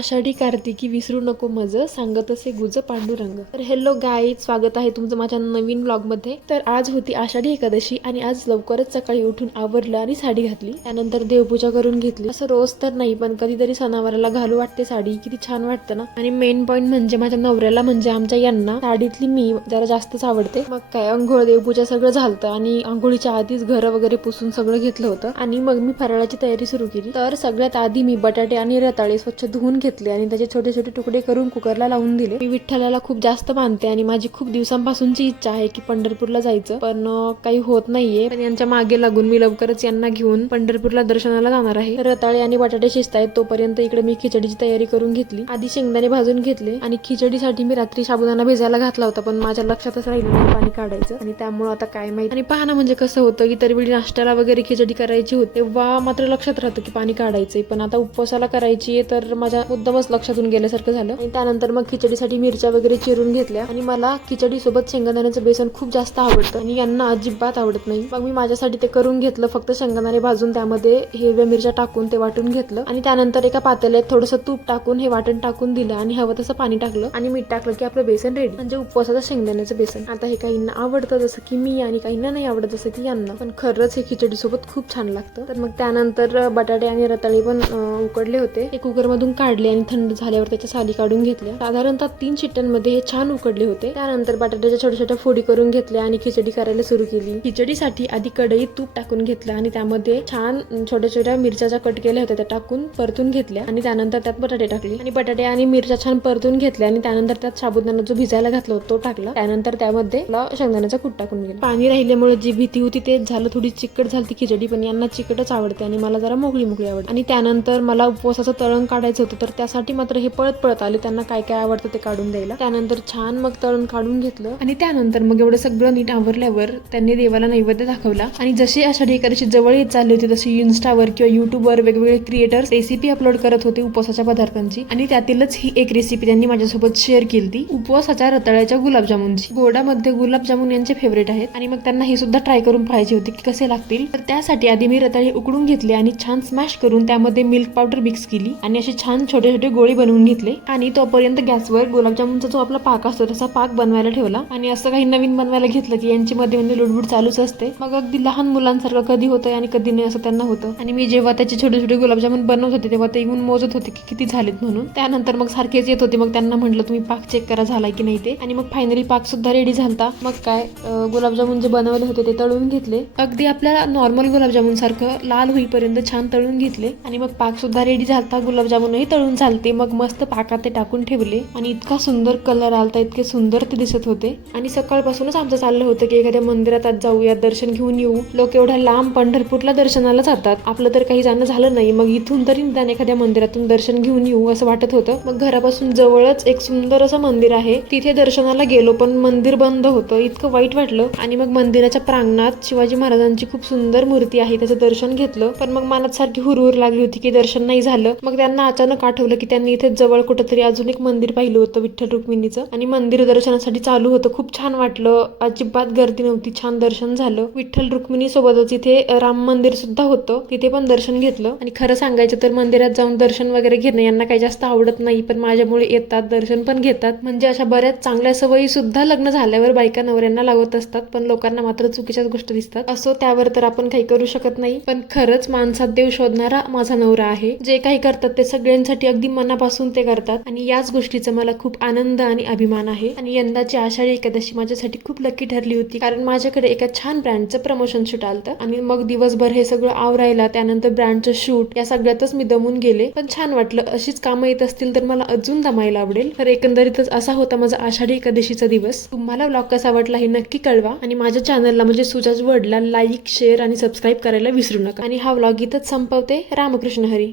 आषाढी कार्तिकी विसरू नको मज सांगत असे गुज पांडुरंग. तर हॅलो गाई स्वागत आहे तुमचं माझ्या नवीन ब्लॉगमध्ये तर आज होती आषाढी एकादशी आणि आज लवकरच सकाळी उठून आवरलं आणि साडी घातली. त्यानंतर देवपूजा करून घेतली. असं रोज तर नाही पण कधीतरी सणावाराला घालू वाटते साडी. किती छान वाटतं ना. आणि मेन पॉइंट म्हणजे माझ्या नवऱ्याला म्हणजे आमच्या यांना साडीतली मी जरा जास्तच आवडते. मग काय अंघोळ देवपूजा सगळं झालं आणि आंघोळीच्या आधीच घर वगैरे पुसून सगळं घेतलं होतं. आणि मग मी फराळाची तयारी सुरू केली. तर सगळ्यात आधी मी बटाटे आणि रताळे स्वच्छ धुवून घेतले. घेतले आणि त्याचे छोटे छोटे तुकडे करून कुकरला लावून दिले. मी विठ्ठलाला खूप जास्त मानते आणि माझी खूप दिवसांपासूनची इच्छा आहे की पंढरपूरला जायचं पण काही होत नाहीये. पण यांच्या मागे लागून मी लवकरच यांना घेऊन पंढरपूरला दर्शनाला जाणार आहे. रताळे आणि बटाटे शिजतायत तोपर्यंत इकडे मी खिचडीची तयारी करून घेतली. आधी शेंगदाणे भाजून घेतले आणि खिचडीसाठी मी रात्री साबुदाणा भिजायला घातला होता पण माझ्या लक्षातच राहिलं नाही पाणी काढायचं आणि त्यामुळे आता काय माहिती. आणि पाहणं म्हणजे कसं होतं की तरी वेळी नाश्त्याला वगैरे खिचडी करायची होती तेव्हा मात्र लक्षात राहतं की पाणी काढायचंय. पण आता उपवासाला करायची आहे तर माझ्या मुद्दामच लक्षातून गेल्यासारखं झालं. आणि त्यानंतर मग खिचडीसाठी मिरच्या वगैरे चिरून घेतल्या. आणि मला खिचडी सोबत शेंगदाण्याचं बेसन खूप जास्त आवडतं. आणि यांना अजिबात आवडत नाही. मग मी माझ्यासाठी ते करून घेतलं. फक्त शेंगदाणे भाजून त्यामध्ये हिरव्या मिरच्या टाकून ते वाटून घेतलं. आणि त्यानंतर एका पातेल्यात थोडंसं तूप टाकून हे वाटण टाकून दिलं. आणि हवं तसं पाणी टाकलं. आणि मीठ टाकलं की आपलं बेसन रेडी म्हणजे उपवासाचं शेंगदाण्याचं बेसन. आता हे काहींना आवडतं जसं की मी आणि काहींना नाही आवडत जसं की यांना. पण खरंच हे खिचडी सोबत खूप छान लागतं. तर मग त्यानंतर बटाटे आणि रताळे पण उकडले होते. हे कुकरमधून काढ काढले आणि थंड झाल्यावर त्याच्या साली काढून घेतल्या. साधारणतः तीन शिट्ट्यांमध्ये हे छान उकडले होते. त्यानंतर बटाट्याच्या छोट्या छोट्या फोडी करून घेतल्या आणि खिचडी करायला सुरू केली. खिचडीसाठी आधी कढईत तूप टाकून घेतलं आणि त्यामध्ये छान छोट्या छोट्या मिरच्या ज्या कट केल्या होत्या त्या टाकून परतून घेतल्या आणि त्यानंतर त्यात बटाटे टाकले. आणि बटाटे आणि मिरच्या छान परतून घेतल्या आणि त्यानंतर त्यात साबुदाणा जो भिजायला घातला होता तो टाकला. त्यानंतर त्यामध्ये शेंगदाण्याचा कूट टाकून गेला पाणी राहिल्यामुळे जी भीती होती ते झालं. थोडी चिकट झाली खिचडी पण यांना चिकटच आवडते आणि मला जरा मोकळी मोकळी आवडते. आणि त्यानंतर मला उपवासाचं तळण काढायचं होतं तर त्यासाठी मात्र हे पळत पळत आले. त्यांना काय काय आवडतं ते काढून द्यायला. त्यानंतर छान मग तळण काढून घेतलं. आणि त्यानंतर मग एवढं सगळं नीट आवरल्यावर त्यांनी देवाला नैवेद्य दाखवला. आणि जशी आषाढी एकादशी जवळ येत चालली होती तशी इन्स्टावर किंवा युट्यूबवर वेगवेगळे क्रिएटर्स रेसिपी अपलोड करत होते उपवासाच्या पदार्थांची. आणि त्यातीलच ही एक रेसिपी त्यांनी माझ्यासोबत शेअर केली ती उपवासाच्या रताळ्याच्या गुलाबजामुनची. गोडामध्ये गुलाबजामुन यांचे फेवरेट आहेत. आणि मग त्यांना हे सुद्धा ट्राय करून पाहिजे होते की कसे लागतील. तर त्यासाठी आधी मी रताळे उकडून घेतले आणि छान स्मॅश करून त्यामध्ये मिल्क पावडर मिक्स केली. आणि असे छान छोटे छोटे छोटे गोळे बनवून घेतले आणि तोपर्यंत गॅसवर गुलाबजामुनचा जो आपला पाक असतो तसा पाक बनवायला ठेवला. आणि असं काही नवीन बनवायला घेतलं की यांची मध्ये म्हणजे लुडबुड चालूच असते. मग अगदी लहान मुलांसारखं कधी होतं आणि कधी नाही असं त्यांना होतं. आणि मी जेव्हा त्याचे छोटे छोटे गुलाबजामुन बनवत होते तेव्हा ते येऊन मोजत होते की किती झालेत म्हणून. त्यानंतर मग सारखेच येत होते. मग त्यांना म्हटलं तुम्ही पाक चेक करा झाला की नाही ते. आणि मग फायनली पाक सुद्धा रेडी झालता. मग काय गुलाबजामुन जे बनवले होते ते तळून घेतले. अगदी आपल्या नॉर्मल गुलाबजामुन सारखं लाल होईपर्यंत छान तळून घेतले. आणि मग पाक सुद्धा रेडी झालता. गुलाबजामुनही तळून झालते मग मस्त पाकात ते टाकून ठेवले. आणि इतका सुंदर कलर आलता इतके सुंदर ते दिसत होते. आणि सकाळपासूनच आमचं चाललं होतं की एखाद्या मंदिरात आज जाऊया दर्शन घेऊन येऊ. लोक एवढ्या लांब पंढरपूरला दर्शनाला जातात. आपलं तर काही जाणं झालं नाही. मग इथून तरी निदान एखाद्या मंदिरातून दर्शन घेऊन येऊ असं वाटत होतं. मग घरापासून जवळच एक सुंदर असं मंदिर आहे. तिथे दर्शनाला गेलो पण मंदिर बंद होतं. इतकं वाईट वाटलं. आणि मग मंदिराच्या प्रांगणात शिवाजी महाराजांची खूप सुंदर मूर्ती आहे. त्याचं दर्शन घेतलं. पण मग मनात सारखी हुरहुर लागली होती की दर्शन नाही झालं. मग त्यांना अचानक आठ आठवलं की त्यांनी इथे जवळ कुठंतरी अजून एक मंदिर पाहिलं होतं विठ्ठल रुक्मिणीचं. आणि मंदिर दर्शनासाठी चालू होतं. खूप छान वाटलं. अजिबात गर्दी नव्हती. छान दर्शन झालं. विठ्ठल रुक्मिणी सोबतच इथे राम मंदिर सुद्धा होतं. तिथे पण दर्शन घेतलं. आणि खरं सांगायचं तर मंदिरात जाऊन दर्शन वगैरे घेणं यांना काही जास्त आवडत नाही. पण माझ्यामुळे येतात दर्शन पण घेतात. म्हणजे अशा बऱ्याच चांगल्या सवयी सुद्धा लग्न झाल्यावर बायका नवऱ्यांना लागत असतात. पण लोकांना मात्र चुकीच्याच गोष्टी दिसतात. असो त्यावर तर आपण काही करू शकत नाही. पण खरंच माणसात देव शोधणारा माझा नवरा आहे. जे काही करतात ते सगळ्यांसाठी अगदी मनापासून ते करतात. आणि याच गोष्टीचा मला खूप आनंद आणि अभिमान आहे. आणि यंदाची आषाढी एकादशी माझ्यासाठी खूप लकी ठरली होती. कारण माझ्याकडे एका छान ब्रँडचं प्रमोशन शूट आलं आणि मग दिवसभर हे सगळं आवरायला त्यानंतर ब्रँडचं शूट या सगळ्यातच मी दमून गेले. पण छान वाटलं अशीच कामं येत असतील तर मला अजून दमायला आवडेल. तर एकंदरीतच असा होता माझा आषाढी एकादशीचा दिवस. तुम्हाला ब्लॉग कसा वाटला हे नक्की कळवा. आणि माझ्या चॅनलला म्हणजे सुजाज वर्डला लाईक शेअर आणि सबस्क्राईब करायला विसरू नका. आणि हा व्लॉग इथंच संपवते. रामकृष्ण हरी.